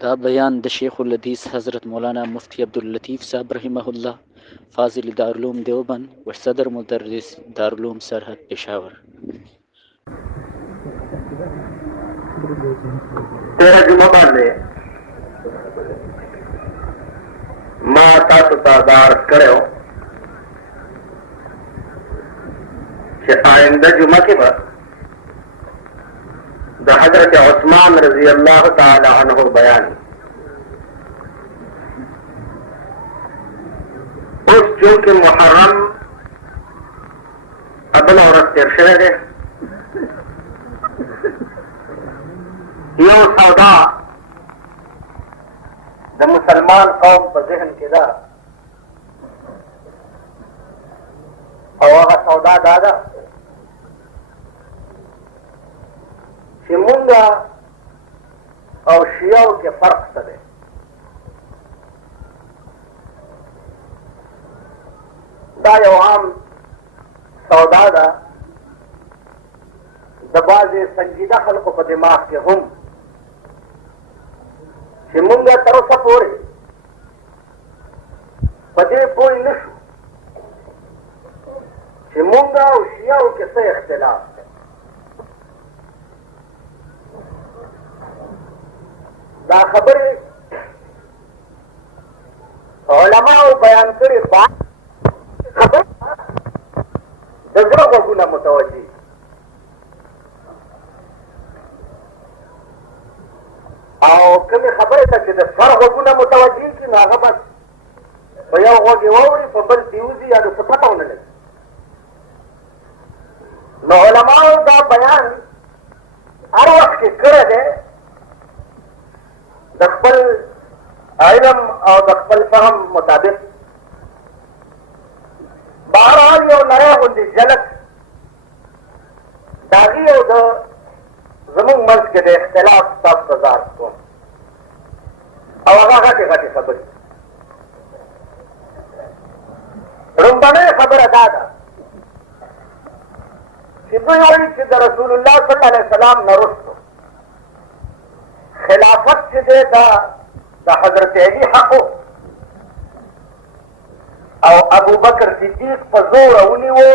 دا بیان د شیخ الحدیث حضرت مولانا مفتی عبداللطیف صاحب رحمه الله فاضل دارالعلوم دیوبند و صدر مدرس دارالعلوم سرحد پشاور. تیرہ جمعہ باندې ما تاسو ته دا عرض کړی و چې آینده جمعه کې به د حضرت عثمان رضی الله تعالی عنہ بیان اوس چونکې محرم بله ورځ تېر شوی دی یو سودا د مسلمان قوم په ذهن کې ده او هغه سودا دا ده چې مونږ او شیعو کې فرق څه دی. دا یو عام سودا ده د بعضې سنجیده خلکو په دماغ کې هم چې مونږ تر اوسه پورې په دې پوه نه شو چې مونږ او شیعو کې څه اختلاف دی. دا خبرې علماو بیان کړي خبر د زړه غوږونه متوجه او کومې خبرې ته چې د سر غوږونه متوجه کړي نو هغه بس په یو غوږ یې واوري په بل دې وځي یا د څه پته ونه لګي. نو علماو دا بیان هر وخت کې کړی دی د خپل علم او د خپل فهم مطابق. بهرحال یو نری غوندې جلک د هغې او د زمونږ منځ کې د اختلاف تاسو ته زه عرض کوم او هغه غټې غټې خبرې. لومړنۍ خبره دا ده چې دوی وایي چې د رسول الله صلی الله علیه وسلم نه وروسته خلافت چې دی دا د حضرت علي حق او ابوبکر صدیق په زوره ونیوه.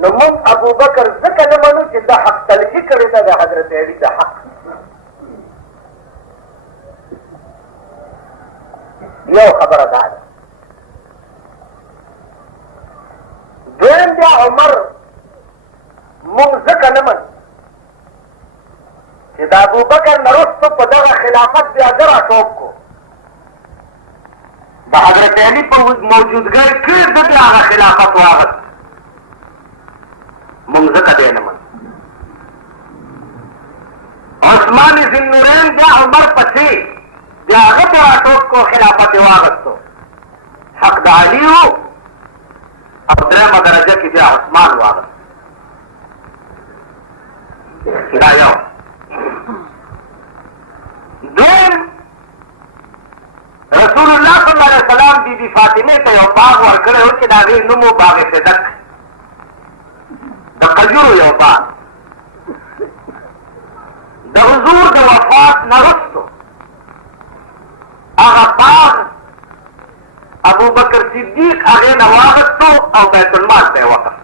نو موږ ابوبکر ځکه نه منو چې دا حق تلفي کړې ده د حضرت علي د حق. یو خبره دا ده. دویم بیا عمر موږ ځکه نه منو چې د ابوبکر نه وروسته په دغه خلافت بیا زه راټوپ کړو د حضرت علي په موجودګۍ کې ده بیا هغه خلافت واخست. موږ ځکه دی نه منو. عثمان ذوالنورین بیا عمر پسې بیا هغه ته راټوپ کړو خلافت یې واخستو. حق د علي و او درېیمه درجه کې بیا عثمان واخست. دا یو. دویم رسول الله صلی الله علیه وسلم بی بی فاطمه ته یو باغ ورکړی و چې د هغې نوم و باغ صدق د قجورو یو باغ. د حضور د وفات نه وروستو هغه باغ ابوبکر صدیق هغې نه واخستو او بیت المال ته یې وقف.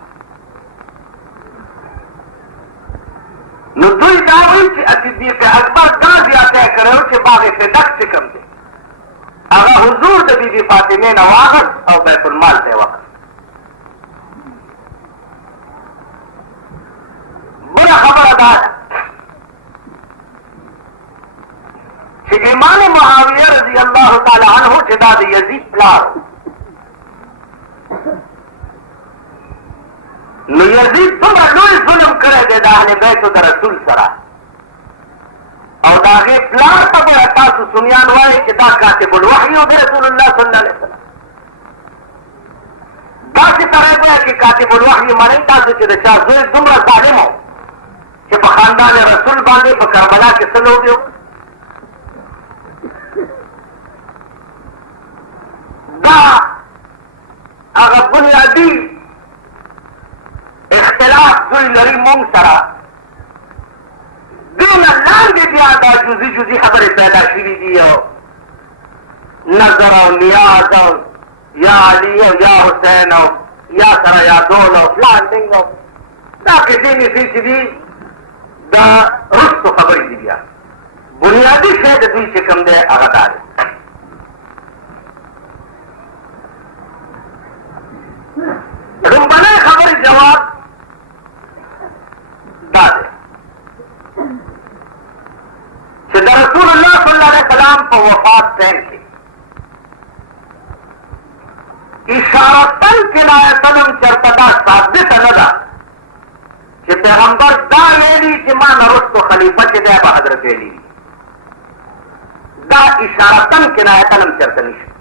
نو دوی دا وایي چې صدیق اکبر دا زیاتی کړی و چې باغ صدق چې کوم دی هغه حضور د بی بی فاطمې نه واخست او بیت المال ته یې وقف. بله خبره دا ده چې امام معاویه رضی الله تعالی عنه چې دا د یزید پلار نو یزید څومره لوی ظلم کړی دی د اهل بیتو د رسول سره او د هغې پلار ته به تاسو سنیان وایئ چې دا کاتب الوحی و د رسول الله صلی الله علیه وسلم. داسې سړی به چې کاتب الوحی منئ تاسو چې د چا زوی دومره ظالم و چې په خاندان رسول باندې په کربلا کې څه لوبې وکړي. دا هغه بنیادي اختلاف دوی لري مونږ سره دین لاندې بیا دا جزي جزي خبرې پیدا شوي دي او نظر او نیاز او یا علي او یا حسین او یا سره یادول او فلان ډنګ او دا کیسې نیسي چې دي دا رستو خبرې دي بیا بنیادي شی د دوی چې کوم دی هغه دا دی لومبنۍ خبرې جواب دا دی چې د رسول الله صلی الله علیه وسلم په وفات ټیم کې اشارتن کنایتن چرته دا ثابته نه ده چې پیغمبر دا ویلي چې ما نه رستو خلیفه چې دی به حضرت علی وي دا اشارتن کنایتن چرته نشته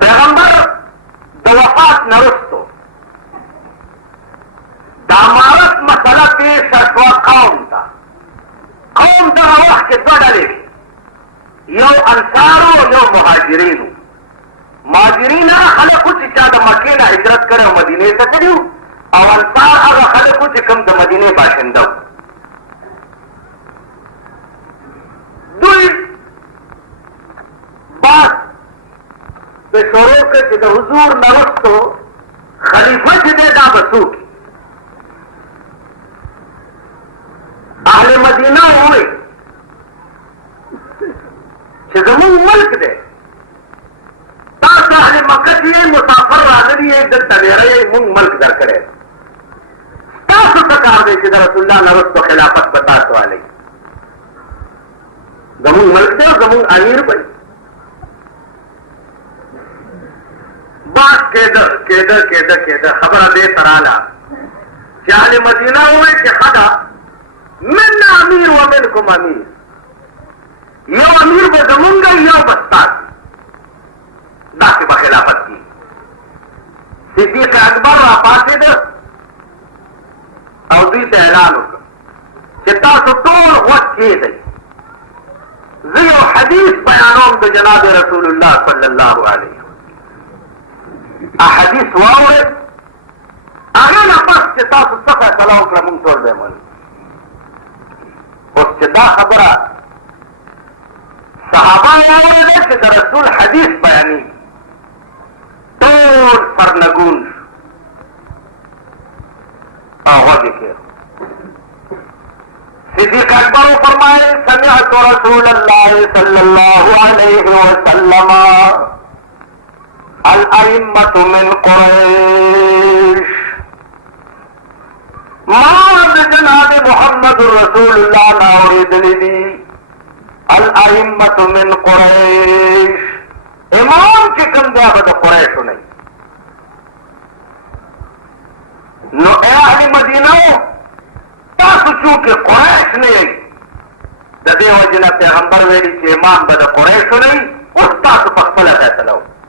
پیغمبر د وفات نه رستو د امارت مسله پیښه شوه قوم ته قوم دغه وخت کې دوه ډلې وي یو انصارو یو مهاجرینو مهاجرین هغه خلک وو چې چا د مکې نه هجرت کړی او مدینې ته تللي او انصار هغه خلک وو چې کوم د مدینې باشنده وو دوی بات په شروع کې چې د حضور نه وروستو خلیفه چې دی دا به څوک اهل مدینه ووایي چې زمونږ ملک دی تاسو اهل مکه چې یې مسافر راغلي یې دلته ډېره یې مونږ ملک درکړی ستاسو څه کار دی چې د رسول الله نه وروستو خلافت به تاسو والئ زمونږ ملک دی او زمونږ امیر به بات کېده خبره دې ته راله چې اهل مدینه ووایي چې ښه ده منا امیر ومنکم امیر یو امیر به زمونږ یو به ستاسو داسې به خلافت کېږي صدیق اکبر راپاڅېده او دوی ته اعلان وکړ چې تاسو ټول غوږ کېږدئ زه یو حدیث بیانوم د جناب رسول الله صلی الله علیه حدیث واورئ هغې نه پس چې تاسو څه فیصله وکړه مونږ ټول به منو اوس چې دا خبره صحابه واورېده چې د رسول حدیث بیانېږي ټول سرنګون شو او غوږ یې کېږدو صدیق اکبر فرمائے سمعت رسول اللہ صلی اللہ علیہ وسلم الائمة من قریش ما جناب محمد رسول اللہ ناورد لدی الائمة من قریش امام چکم دیا بدا قریشو نہیں نو اے اہل مدینہ تاسو چونکه قریش نه یې د دې وجه نه پیغمبر ویلي چې امام به د قریشو نه وي اوس تاسو په خپله فیصله وکړئ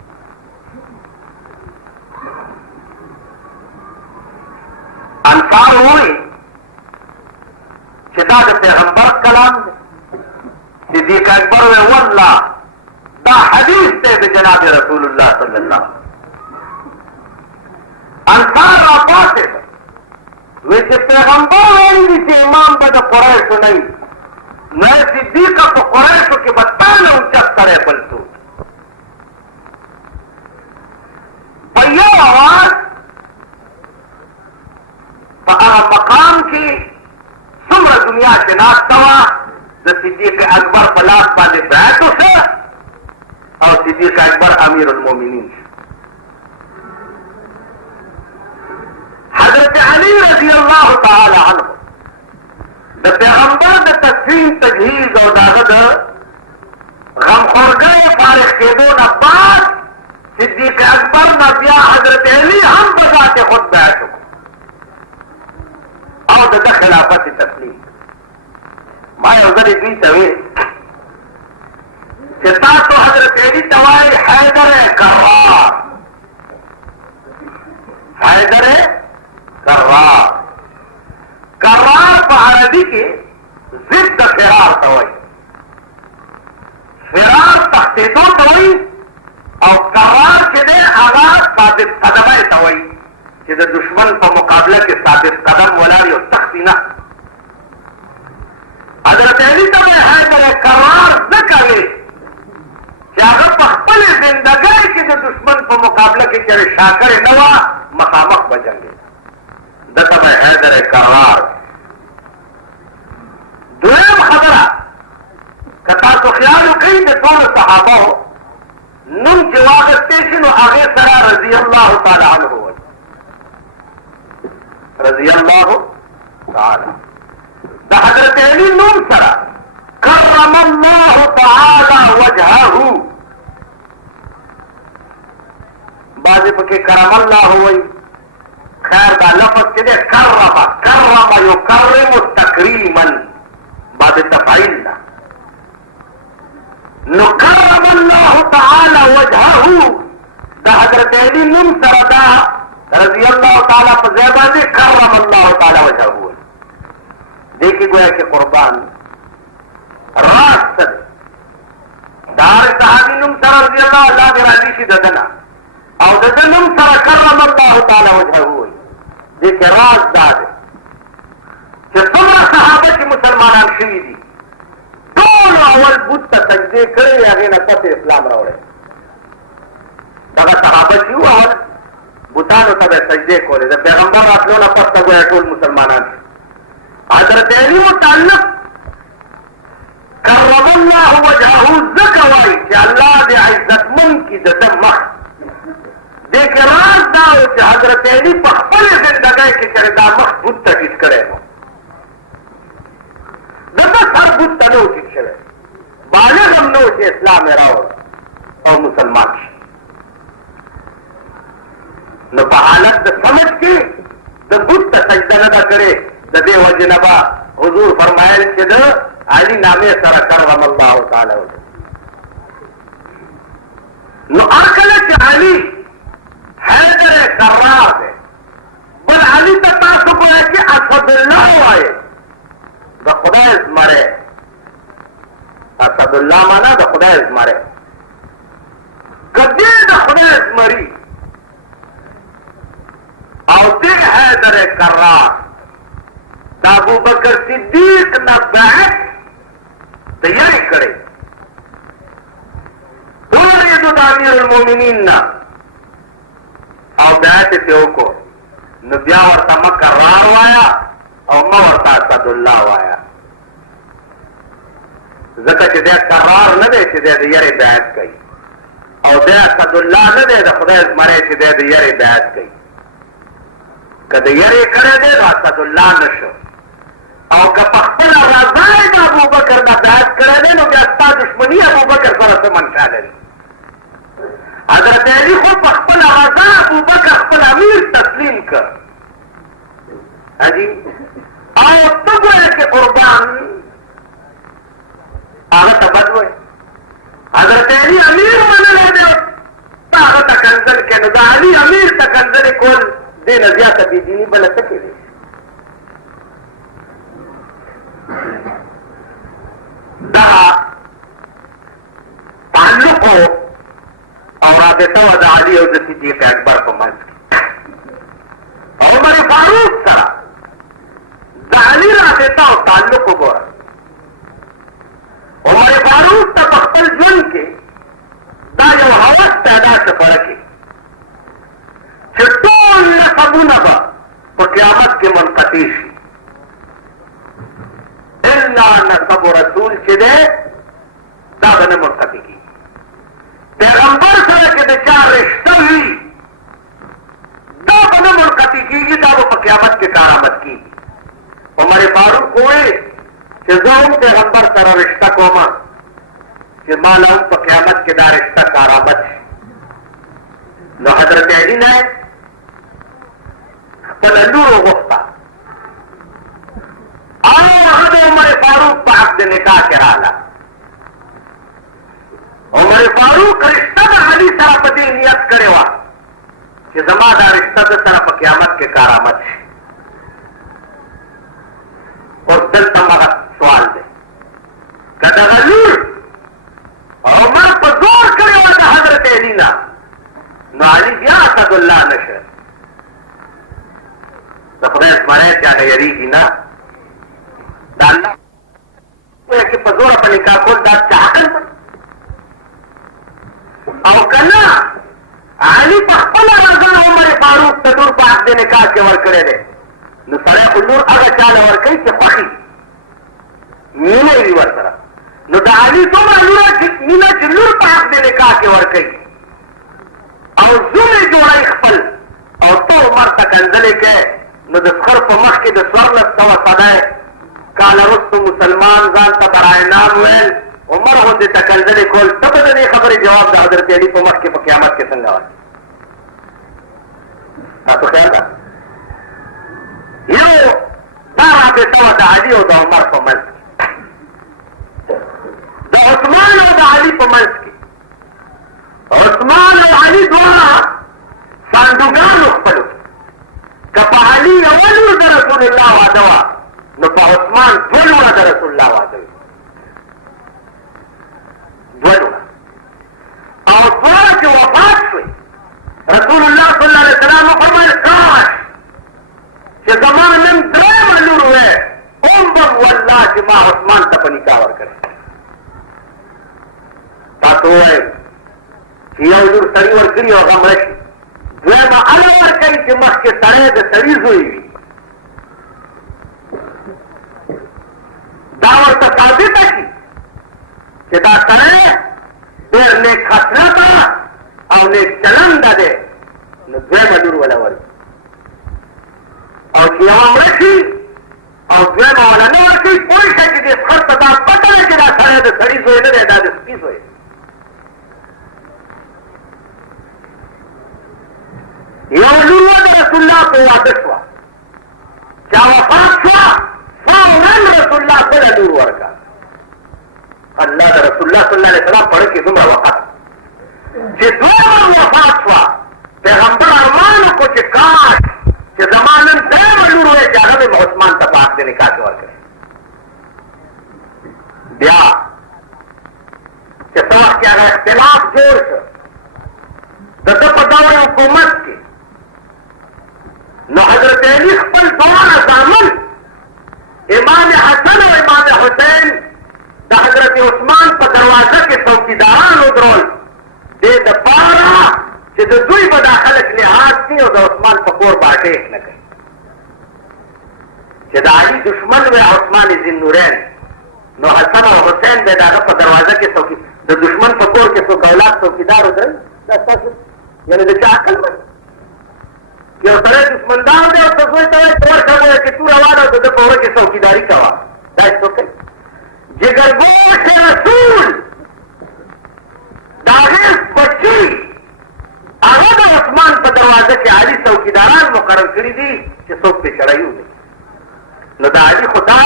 انصار ووایي چې دا د پیغمبر کلام دی صدیق اکبر وی والله دا حدیث دی د جناب رسول الله صلی الله انصار راپاڅېده وی چې پیغمبر ویلي دي چې امام به د قریشو نه وي نو صدیقه په قریشو کې به تا نه اوچت سړی بل څوک په یو اواز په هغه مقام کې څومره دنیا چې ناسته وه د صدیق اکبر په لاس باندې بیعت وشو او صدیق اکبر امیر المؤمنین شو حضرت علی رضی اللہ تعالی عنہ د پیغمبر د تکفین تجهیز او داغه د غمخورګۍ فارغ کېدو نه بعد صدیق اکبر نه بیا حضرت علی هم په ذات خود بیعت وکړو او د خلافت تسلیم ما یو ځل دوی ته ویل چې تاسو حضرت علی ته وایئ حیدر کرار حیدر کرار کرار په عربي کې ضد د فرار ته وایي فرار تښتېدو ته وایي او کرار چې دی هغه ثابت قدمۍ ته وایي چې د دشمن په مقابله کې ثابت قدم ولاړ یو تختی نه. حضرت علي ته به حیدر کرار نه کوي چې هغه په خپلې زندګۍ کې د دشمن په مقابله کې چېرې شاکرې نه وه مخامخ به جنګېده. ده ته به حیدر کرار. دویم خبره که تاسو خیال وکړئ د ټولو صحابهو نوم چې واخیستی شي نو هغې سره رضی الله تعالی عنه وایي. رضی الله تعالی د حضرت علی نوم سره کرم الله تعالی وجهه. بعضې پکې کرم الله وایي. خیر دا لفظ چې دی کرم یکرم تکریما بعد تفعیل ده. نو کرم الله تعالی وجهه د حضرت علی نوم سره دا رضی الله تعالی په ځای باندې کرم الله تعالی وجهه وایي. دې کې گویا چې قربان راز څه دی. د هر صحابي نوم سره رضی الله دې راضي شي د ده نه او د ده نوم سره کرم الله تعالی وجهه وایي. دې کې راز دا دی چې څومره صحابه چې مسلمانان شوي دي ټولو اول بت ته سجدې کړې وې هغې نه پس اسلام راوړی. دغه صحابه چې وو اول بتانو ته به یې سجدې کولې. د پیغمبر راتلو نه پس ته ګویا ټول مسلمانان شي. حضرت علی متعلق کرم الله وجهه ځکه وایي چې الله دې عزتمند کړي د ده مخ. دې کې راز دا و چې حضرت علی په خپلې زندګۍ کې چېرې دا مخ بت ته ټیټ کړی نو د ده سر بت ته نه و ټیټ شوی. بالغ هم نه و چې اسلام یې راوړ او مسلمان شي. نو په حالت د سمج کې د بت ته سجده نه ده کړې. د دې وجې نه به حضور فرمایل چې د علي نامې سره کرم الله تعالی وجهه. نو هر کله چې علي حیدر کرار دی بل علي ته تاسو ګویا چې اسد الله وایې د خدای زمری. اسد الله معنا د خدای زمری. که دې د خدای زمري او دې حیدر کرار د ابوبکر صدیق نه بیعت د یاري کړی ولیدو د امیر المؤمنین نه او بیعت یې وکړو نو بیا ورته مه کرار وایه او مه ورته اسد الله وایه. ځکه چې دی کرار نه دی چې دی د یاري بیعت کوي او دی اسد الله نه دی د خدای زمری چې دی د یاري بیعت کوي. که د یاري کړی دی نو اسد الله نه شو او که په خپله رضا یې د ابوبکر نه بیعت کړی دی نو بیا ستا دښمني ابوبکر سره څه منشا لري. حضرت علی خو په خپله رضا ابوبکر خپل امیر تسلیم کړ. حاجي او ته ګوره چې قربان هغه ته بد وایي. حضرت علی امیر منلی دی ته هغه ته کنځل کوې نو د علي امیر ته کنځلې کول دې نه زیاته بېدیني بله څه کېدی. دا تعلق او رابطه وه د علي او د صدیق اکبر په منځ کې. عمر فاروق سره د علي رابطه او تعلق وګوره. عمر فاروق ته په خپل ژوند کې دا یو هوس پیدا شو پړه کې چې ټول نسبونه به په قیامت کې منقطع شي الا نسب رسول چې دی دا به نه منقطع کېږي. پیغمبر سره چې د چا رشته وي دا به نه منقطع کېږي. دا به په قیامت کې کارآمد کېږي. عمر فاروق وویل چې زه هم پیغمبر سره رشته کوم چې ما له هم په قیامت کې دا رشته کارآمد شي. نو حضرت علی نه خپله لور وغوښته او هغه د عمر فاروق په عقد نکاح کې راغله. عمر فاروق رشته د علي سره په دې نیت کړې وه چې زما دا رشته د سره په قیامت کې کارآمد شي. اوس دلته هغه سوال دی که دغه لور عمر په زور کړې وه د حضرت علي نه نو علي بیا اسد الله نه شه. نه یریږي نه د الله کې په زوره په نکاح کول دا څه عقل او که نه علي په خپله رضا عمر فاروق ته لور په عقد نکاح کې ورکړی دی نو سړی خو لور هغه چاله ورکوي چې خوښي مینه وي ورسره نو د علي دومره مینه چې لور په عقد نکاح کې ورکوي او زومې جوړی خپل او ته عمر ته کنځلې کوې نو د سخر په مخ کې د 1400 کاله وروسته مسلمان ځان ته برای نام ویل عمر غوندې ته کنځلې کول ته به د دې خبرې جواب د حضرت علي په مخ کې په قیامت کې څنګه وایي تاسو خیال ده یو دا رابطه وه د علي او د عمر په منځ کې د عثمان او د علي په منځ کې عثمان او علي دواړه ساندوګانو خپلو که په علي یوه لور د رسول الله واده وه نو په عثمان دوه لوره د رسول الله واده وي دوه لوره او دواړه چې وفات شوي رسول الله صلی الله علیه وسلم وفرمایل کاش چې زما نن درېیمه لور وی هم به والله چې ما عثمان ته په نکاح ورکړی تاسو ووایئ چې یو لور سړي ورکړي او هغه مړه شي دویمه هله ورکوي چې مخکې سړی د سړي زوی وي دا ورته ثابته شي چې دا سړی ډېر نیک خصلته او نیک چلنده دی نو دویمه لور وله ورکړي او چې یوه مړه شي او دویمه وله نه ورکوي پوه شه چې دې سخر ته دا پته ده چې دا سړی د سړي زوی نه دی دا د سپي زوی دی یو لور وه د رسول الله په واده شوه چا وفات شوه فورا رسول الله بله لور ورکړه الله د رسول الله صلی الله علیه وسلم په اړه کې دومره وقت چې دویمه وفات شوه پیغمبر ارمان وکړو چې کاش چې زما نن درېیمه لور وی چې هغه مې عثمان ته په عقد نکاح کې ورکړی بیا چې څه وخت کې هغه اختلاف جوړ شو د ده په دور حکومت کې نو حضرت علی خپل دواړه زامن امام حسن او امام حسین د حضرت عثمان په دروازه کې څوکیداران ودرول دې دپاره چې د دوی به دا خلک لحاظ کړي او د عثمان په کور به اټیک نه کوي چې د علي دشمن وی عثمان ذیالنورین نو حسن او حسین به د هغه په دروازه کې د دشمن په کور کې څوک اولاد څوکیدار ودرل دا ستاسو یعنې د چا عقل من یو سړی دشمندار دی او ته زوی ته وایي ته ورشه وایه چې توره واړه د ده په وره کې څوکیداري کوه دا یې څوک کوي جګرګوش رسول د هغې بچي هغه د عثمان په دروازه کې علي څوکیداران مقرر کړي دي چې څوک پرې چړی وکړي نو د علي خو دا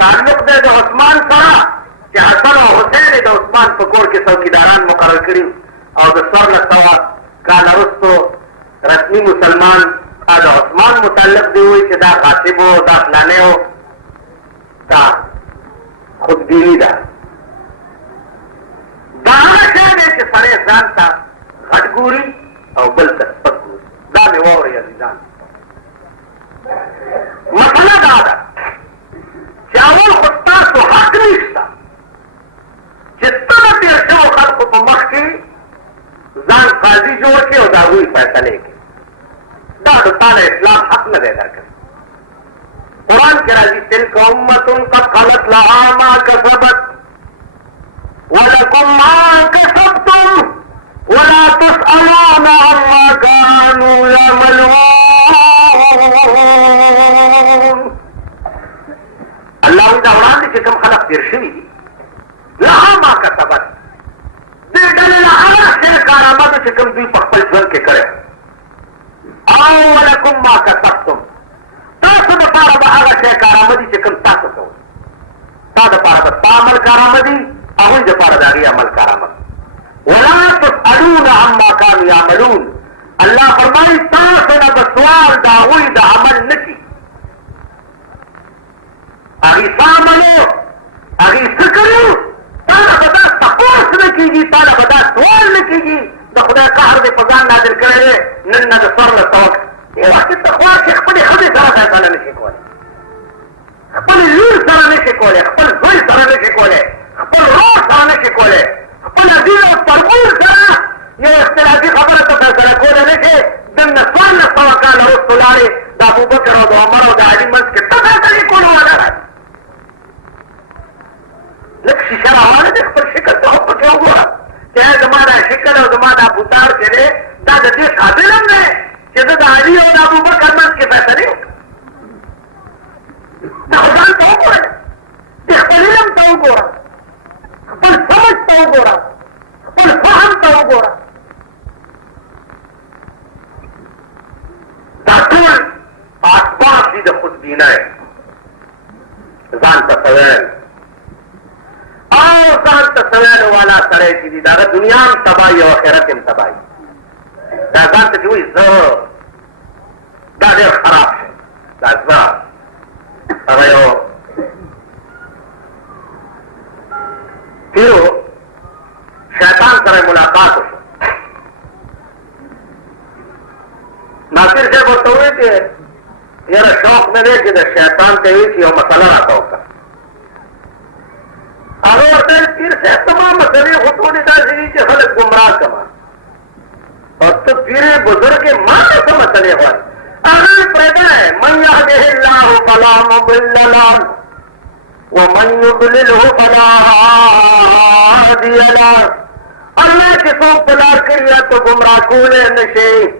تعلق دی د عثمان سره چې حسن او حسین د عثمان په کور کې څوکیداران مقرر کړي او د 1400 کاله وروستو رسمي مسلمان د عثمان متعلق دی وایي چې دا غاصب و دا فلانی و دا خودبیني ده دا هغه شی دی چې سړی ځان ته غټ ګوري او بل ته سپک ګوري دا مې واورئ عزیزان مسله دا ده چې اول خو ستاسو حق نشته چې ته د تېر شوو خلکو په مخ کې ځان قاضي جوړ کړي او د هغوی فیصلې کړي دا د تا له اسلام حق نه دی درکړی قرآن کې راځي تلک امة قد خلت لها ما کسبت ولکم ما کسبتم ولا تسألون عما كانوا يعملون الله دا وړاندې چې کوم خلق تېر شوي دي لها ما کسبت دې ډلې له هغه شی کارآمدو چې کوم دوی په خپل ژوند کې کړی او ولکم ما کسبتم تاسو دپاره به هغه شی کارآمدي چې کوم تاسو کوئ تا دپاره به ستا عمل کارآمدي هغوی دپاره د هغې عمل کارآمد ولا تسألون عما كانوا يعملون الله فرمایي تاسو نه به سوال د هغوی د عمل نه کي هغې څه عملو هغې څه کړي تا نه به دا تپوس نه کېږي تا نه به دا سوال نه کېږي د خدای قهر دې په ځان نازل کړی دی نن نه د 1400 یو وخت ته خوا چې خپلې ښځې سره فیصله نه شي کولی کولی، خپل زوی سره نشي کولی، خپل ورور سره نشي کولی، خپل عزیز او پرغون سره یو اختلافي خبره ته فیصله کولی نشي. دننه 1400 کاله وروسته لاړې د ابوبکر او د عمر او د علي منځ کې ته فیصلې کولو والا راځي. لږ شیشه روانه دی، خپل شکل ته خو پکې وګوره چې زما دا شکل او زما دا بوتار چې دی دا د دې قابل هم دی چې زه د علي او د ابوبکر منځ کې فیصلې وکړم. دا خو ځان ته وګوره، د خپل علم ته وګوره، خپل سمج ته وګوره، خپل فهم ته وګوره. دا ټول اسباب دي د خودبینۍ. ځان ته سویل او ځان ته سویل والا سړی چې دي د هغه دنیا هم تباهي او آخرت هم تباهي. دا ځان ته چې وایي زه دا ډېر خراب شي، دا زه هغه یو پیرو شیطان سره ملاقات وشو. ناصر صاحب ورته وویل چې یاره شوق نه دی چې د شیطان ته وایي چې یو مسله راته وکړه. هغه ورته ویل پیر صاحب تما مسلې خو ټولې داسې دي چې خلک ګمراه کړه او ته پیر بزرګ ما ته څه مسلې غواړې؟ هغه پرېږده من یهده الله فلا مضل له ومن یضلله فلا هادي له. الله چې څوک په لار کړي یا ته ګمراه کولی نه شي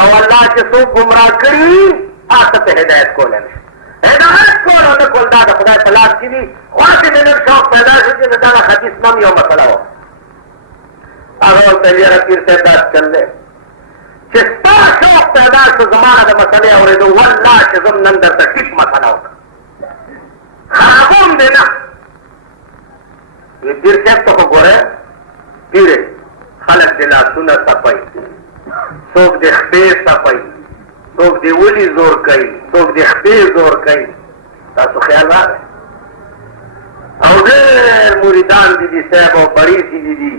او الله چې څوک ګمراه کړي هغه ته هدایت کولی نه شي. هدایت کول او نه کول دا د خدای په لاس کې دي. خواښې مې نن شوق پیدا شو چې د دغه حدیث نام یو مسله وه. هغه ورته ویل یاره پیر صاحب داسې چل دی چې ستا شوق پیدا شو زما د مسلې اورېدو، والله چې زه نن درته ټیپ مسله وکړم خرابوم دی نه. وی پیر صاحب ته خو ګوره پیرې خلک د لاسونه څپوي، څوک د خپې څپوي، څوک د ولي زور کوي، څوک د خپې زور کوي. تاسو خیال راغی او ډېر مریدان دي دي صاحب او پریسي دي دي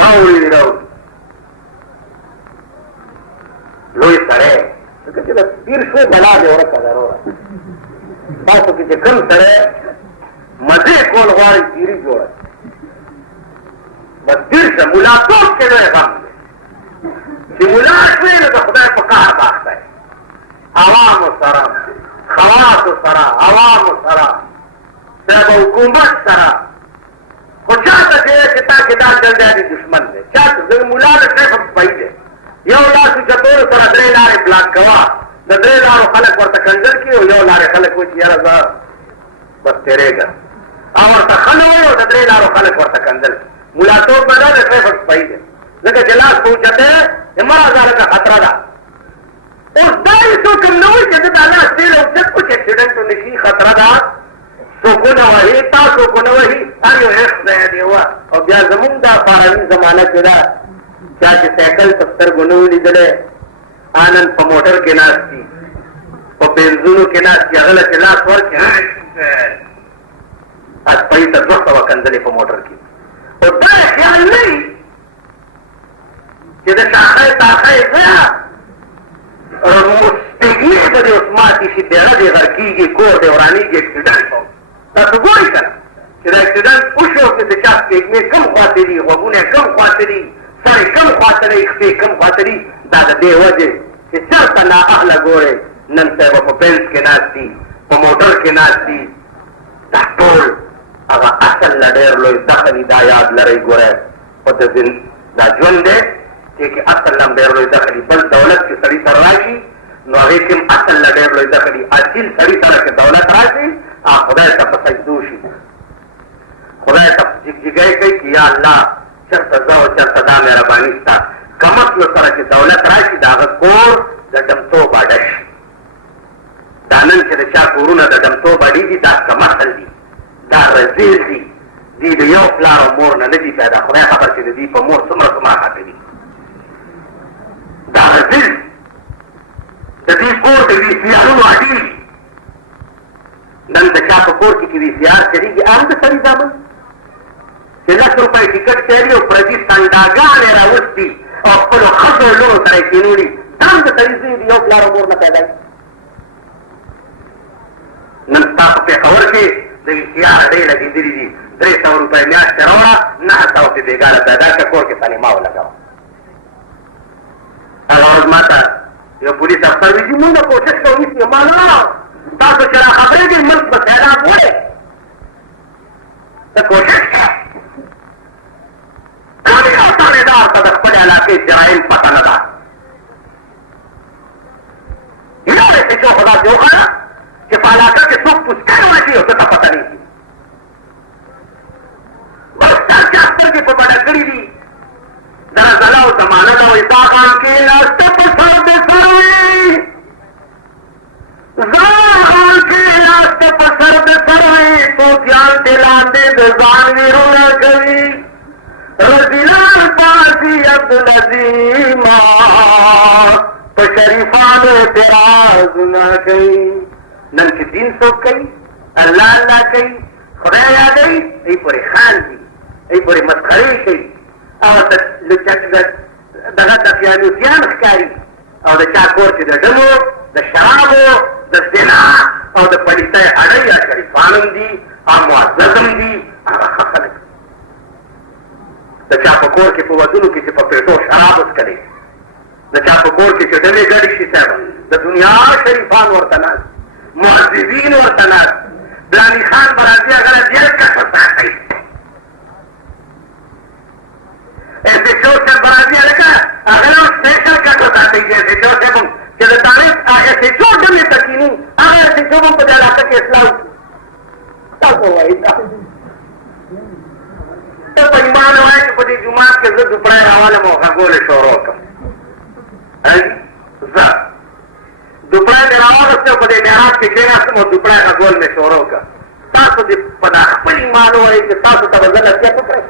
اوري راوړي لوی سړی ځکه چې د پیر شوی بلا دې ورکه ده وروره. تاسو کې چې کوم سړی مزې کول غواړي پیري جوړه بس پیر شه ملاتوب کې لوی غم دی چې ملا شوی نو د خدای په قهر باخته دی. عوامو سره خواصو سره عوامو سره صاحب حکومت سره خو چاته چې تا کې دا چل دی د دشمن دی. چاته زه ملا د شیخ پای دی یو لاس چتور سره درې لارې بلاک کوه د درې لارو خلک ورته کنځل کړي او یو لارې خلک وایي چې یاره زه بس تېرېږه او ورته ښه نه وایي او د درې لارو خلک ورته کنځل کړي. ملاتوب به دا د ټریفک سپۍ دی ځکه چې لاس په اوچته د مه راځه لکه خطره ده. اوس دا یې څوک هم نه وایي چې زه دا لاس تېل اوچت کړو چې اکسیډنټ ونشي خطره ده. څوک ونه وهي تا څوک ونه وهي هر یو عشق ځای دی وه. او بیا زمونږ دا فارمي زمانه کې ده چا چې سایکل په سترګو نه و لیدلی آنن په موټر کې ناست دي په بنزونو کې ناست دي هغه له چې لاس ورکړي اسپۍ ته 200 کنځلې په موټر کې. او دا یې خیال نه وي چې د شاخۍ تاخۍ ځایه سپېږمۍ به دې اوس ماتې شي بیړه دې غر کېږي کور دې ورانېږي اکسیډنټ و. تاسو ګورئ که نه چې دا اکسیډنټ وشو چې د چا سپېږمۍ کوم خواته دي غوږونه یې کوم خواته دي سر یې کوم خواته دی خپې کوم خواته دي. دا د دې وجې چې چېرته نااهله ګورئ نن صاحبه په بنس کې ناست دي په موټر کې ناست دي. دا ټول هغه اصل له ډېر لوی دخل دا یاد لرئ ګورئ خو دا ژوند دی چې کې اصل هم ډېر لوی دخل بل دولت چې سړي سره راشي نو هغې کې هم اصل له ډېر لوی دخل اصیل سړي سره چې دولت راشي خدای ته په سجدو شي خدای ته جګجګۍ کوي چې یا الله چېرته زه او چېرته دا مهرباني ستا کمقلو سره چې دولت راشي د هغه کور د ډمتوب اډه شي. دا نن چې د چا کورونه د ډمتوب اډې دي دا کمقل دي دا رزیل دي دوی د یو پلار او مور نه نه دي پیدا خدای خبر چې د دوی په مور څومره خاطې دي. دا رزیل د دوی کور د وي سي آرونو اډې دي. نن د چا په کور کې چې وي سي آر چلېږي هم د سړي زامن چې 100 روپۍ ټکټ تیري او پردي سنډاګانې راوستي او خپلو ښځو لورو سره یې کېنولي دا هم د سړي زوی د یو پلار او مور نه پیدا وي. نن ستا په پېښور کې د اختیار ډې لګېدلي دي 300 روپۍ میاشت یې راوړه 900 پې بېګاره پیدا کړه کور کې سلیمه ولګوه هغه ورځ ما ته یو پولیس افسر وي چې مونږ کوشش کوو نیسي ما نه تاسو چې را خبرېږئ ملک به سیلاب وړی ته کوشش کوه ټول یو تانېدار ته د خپلې علاقې جرایم پته نه ده یو یې چې خو داسې وښایه چې په علاقه کې څوک پوسکن واچي او ته ته پته نه کړي بس سر چا سترګې په بډه کړي دي دا زله او زمانه ده وایي دا خان کېناسته په سر دې سر وي زه خان کېناسته په سر دې سر وي توتیان دې لاندې د ځان ویرونه کوي رضیلان پاسي عبدالعظیمه په شریفانو اعتراضونه کوي نن چې دین څوک کوي الله الله کوي خدای یادوي ای پورې خاندي ای پورې مسخرې کوي او دغه دفیانوسیان ښکاري او د چا کور چې د ډمو د شرابو د زنا او د پلیتۍ اړۍ یا شریفان هم دي او معزز هم دي هغه ښه خلک د چا په کور کې په ودونو کې چې په پیټو شراب وڅښلې د چا په کور کې چې ډلې ګډې شي صاحب د دنیا شریفان ورته ناست معذبین ورته ناست بلاني خان به راځي هغه له ډېر کسه ساتئ ایسچو صاحب به راځي هلکه هغه له سپېشل کسه ساتئ چې ایسچو صاحب هم چې د تاریخ ایسچو ډلې ته کښېني هغه ایسچو هم په دې علاقه کې اصلاح وکړي تاسو وایئ ته په ایمان وایه چې په دې جومات کې زه دوپړی راولم او غږولې شروع کړم زه دوپړی مې راواغېستی او په دې معراج کې کېناستم او دوپړی غږول مې شروع کړه تاسو دې په دا خپل ایمان ووایئ چې تاسو ته به زه نصیحت وکړئ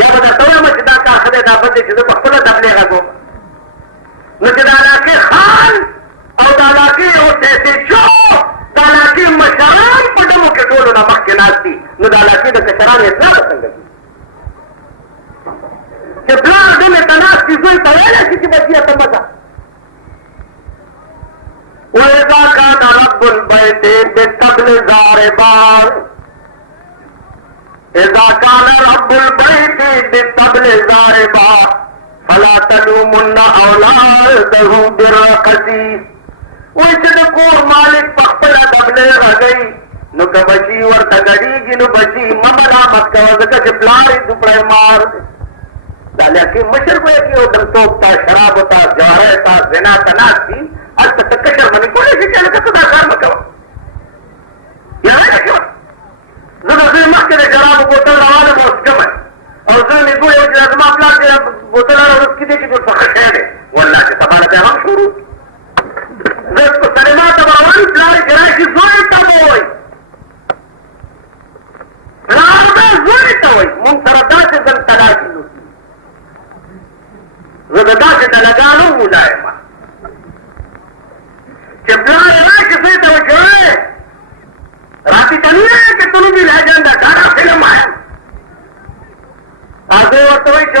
یا به درته وایم چې دا کار ښه دی دا بد دی چې زه په خپله دبلې غږوم نو چې د علاقې خان او د علاقې یو سیسچو د علاقې مشران په ډمو کې ټولو نه مخکې ناست دي نو د علاقې د کشرانو اصلاح به څنګه کېږي چې پلار ډمې ته ناست دي زوی ته ویلی شي چې بچیه ته مه ځه وَإِذَا كَانَ رَبُّ الْبَيْتِ بِالطَّبْلِ ضَارِبًا إِذَا كَانَ رَبُّ الْبَيْتِ بِالطَّبْلِ ضَارِبًا فَلَا تَلُومُنَّ أَوْلَادَهُ بِالرَّقَصِ وایي چې د کور مالک په خپله دبلې غږوي نو که بچي ورته ګډېږي نو بچي مه ملامت کوه ځکه چې پلار یې دوپړی مار دی د علاقې مشر ګویا کې یو درتوب ته شرابو ته جوارۍ ته زنا ته ناست دي هلته ته کشر باندې کولی شي چې هلکه ته دا کار مه کوه یا نه کوه زه د زوی مخکې د شرابو بوتل راوالم او څکمه او زوی مې ګوی چې زما پلار چې بوتل راوړس کې دی چې ډېر څه ښه شی دی والله چې سبا له بیا هم شروع زه په سلما ته به روان پلار چې راشي زوی ته به وایي پلار به زوی ته وایي مونږ سره داسې ځل تلاقي وکړي زه د داسې ډلګانو مولا یم چې پلار راشي زوی ته وایي چې راتی ته نه وایي چې تونو دې لهجان دا ډاډا فلم آیم زوی ورته وایي چې